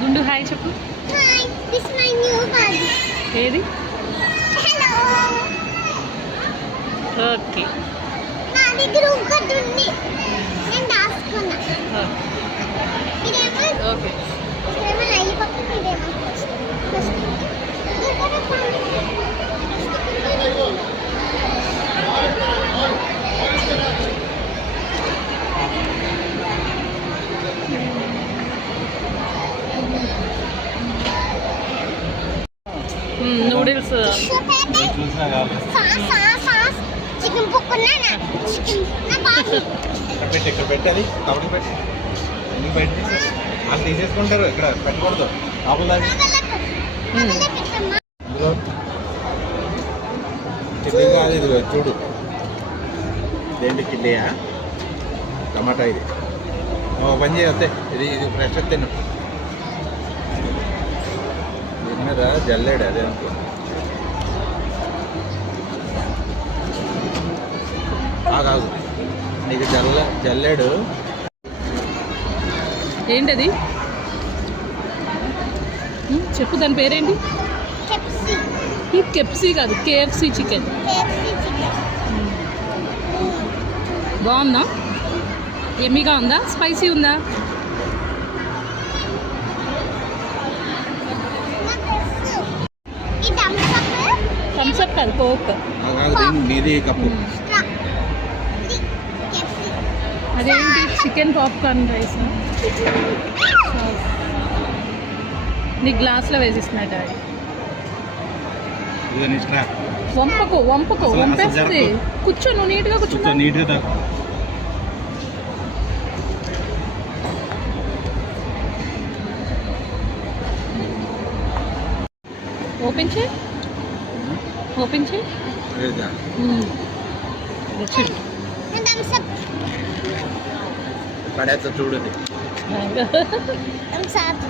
గుండు హాయ్ చెప్పు. Hi, this my new body. ఏది? హలో. ఓకే. నా దగ్గర ఒకటి ఉంది, నేను దాచుకున్నా. ఇదేమో ఓకే. ఇదేమో లైవ్ పక్కన, ఇదేమో ఫస్ట్. నూడిల్స్. సాస్ చికెన్ పొక్కున్నా చికెన్ నా బాబీ. ఇక్కడ పెట్టాలి కబడ్డీ పెట్టి ఎందుకు బయట వాళ్ళు తీసేసుకుంటారు. ఇక్కడ పెట్టకూడదు లోపల దాకా. ఇందులో కిల్లీ కాదు, ఇది చూడు. దేంటి కిల్లీయా? టమాటా ఇది. పని చేయొద్దే, ఇది ఇది ఫ్రెష్ తిను. దీని మీద జల్లేడు అదే అనుకో. కాదు నీకు జల్లేడు. ఏంటది? చెప్పు, దాని పేరేంటి? కెప్సీ. ఈ కెప్సీ కాదు, కేఎఫ్సీ చికెన్. బాగుందా? ఎమ్మిగా ఉందా? స్పైసీ ఉందా? థమ్స్అప్ కాదు, కోక్. మీది కప్పు. అదేంటి? Chicken popcorn rice. నీ గ్లాస్లో వేసిస్తున్నట్టు అది. వంపకు వంపకు వంపేస్తుంది. కూర్చో, నువ్వు నీట్గా కూర్చో. నీట్గా ఓపెన్ చేయి, ఓపెన్ చేయి. పడేస్తా చూడు. Thumbs up.